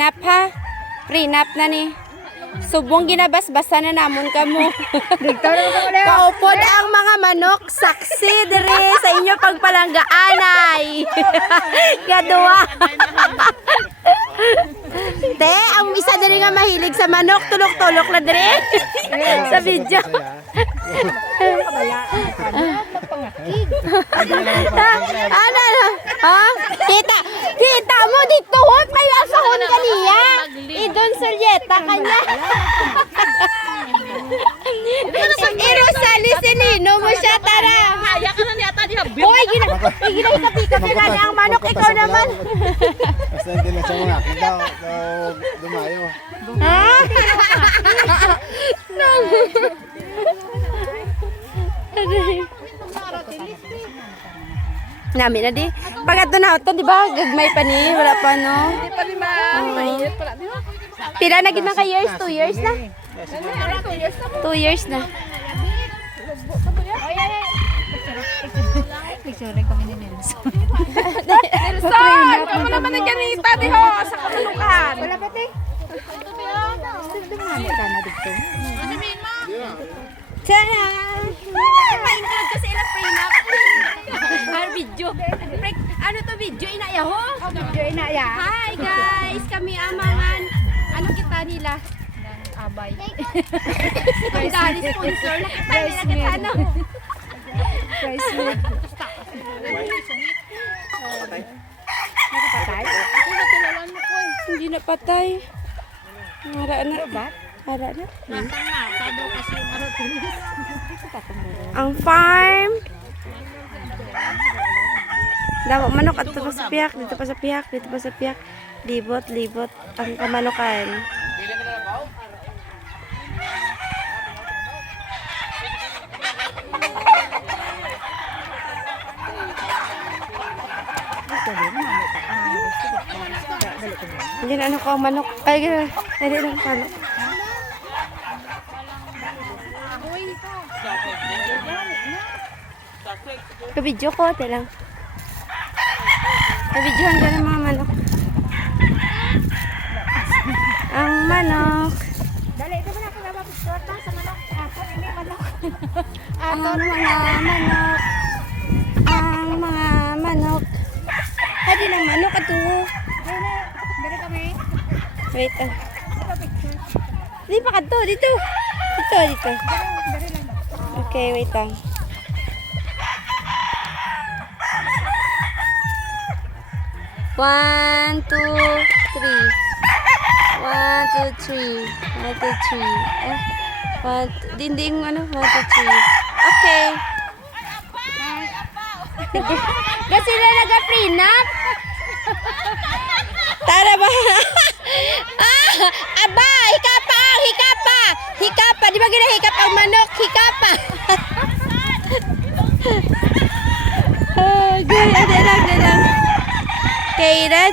prenup ha. Prenup na ni. Subong ginabas-basa na namon kamo. Kaupod ang mga manok saksi diri sa inyo pagpalanggaanay. Gadua. Te, ang isa diri nga mahilig sa manok, tulok-tulok na diri. Sa video. Ano na? Ha? Kita mo dito, huwag kayo asahon kaniya. Idon Sulyeta kanya. Irosali sinino mo siya, tara. Kaya ka na niyata di habib. Hoy, ginahikap-hikap na ang manok, ikaw naman. Basta hindi na siya mga daw dumayo. Ha? Namin na di. Pag ito na ito, di ba? Gagmay pa ni. Wala pa, no? Hindi pa rin mainit pala. Di ba? Pila na gid ka years? 2 years na? 2 years na. Picture kami ni Nelson. Nelson! Ikaw mo naman ang ganita di ho sa kamanukan. Wala ba te? Dumami ka na dito. Tara! Ma-include ko sa ilang prenup. Video. Ano to video? Inaya ho? Video ina ya. Hi guys! Kami amangan. Ano kita nila? Abay. Dahil sponsor. Nakatay na kita ano? Price mo. Nakapatay? Hindi na patay. Hara na. Hara na. Ang farm. Damo manok at dito pa sa piyak, dito pa sa piyak, dito pa sa piyak. Libot, libot ang kamanukan. Hindi na ano ko ang manok. Ay, gano'n. Hindi lang palo. Kabidyo ko, ate lang. Kabidyohan ka ng mga manok. Ang manok. Dali, ito mo na ako nabapicture ta sa manok. Ato, ini manok. Ang mga manok. Ang mga manok. Pwede ng manok ato. Dali kami. Wait ah. Di pa ka to, dito. Dito, dito. Dali lang. Okay, wait lang. One, two, three. 1, 2, 3. 1, 2, 3. Dinding ano? 1, 2, 3. Okay. Kasi na nag-prenup. Tara ba? Aba, hikapa, hikapa. Hikapa, di ba ginahikap ang manok? Hikapa. Okay, okay, that's